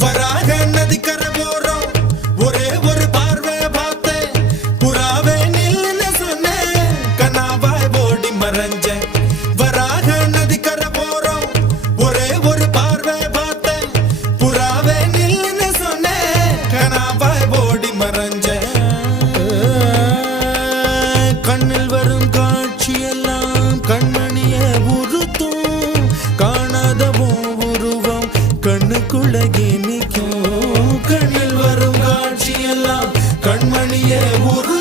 வராக நதிக்கரை போறோம் ஒரே ஒரு பார்வை பார்த்தேன் புறாவே நில்லுன்னு சொன்னேன் கனாவாய் ஓடி மறைஞ்சேன் வராக நதிக்கரை போறோம் ஒரே ஒரு பார்வை பார்த்தேன் புறாவே நில்லுன்னு சொன்னேன் கனாவாய் ஓடி மறைஞ்சேன் கண்ணில் வரும் காட்சியெல்லாம் கண்மணிய உறுத்தும் காணாதவோ உருவம் கண்ணுக்குள்ளகே நிற்கும் கண்ணில் வரும் காட்சியெல்லாம் கண்மணிய உரு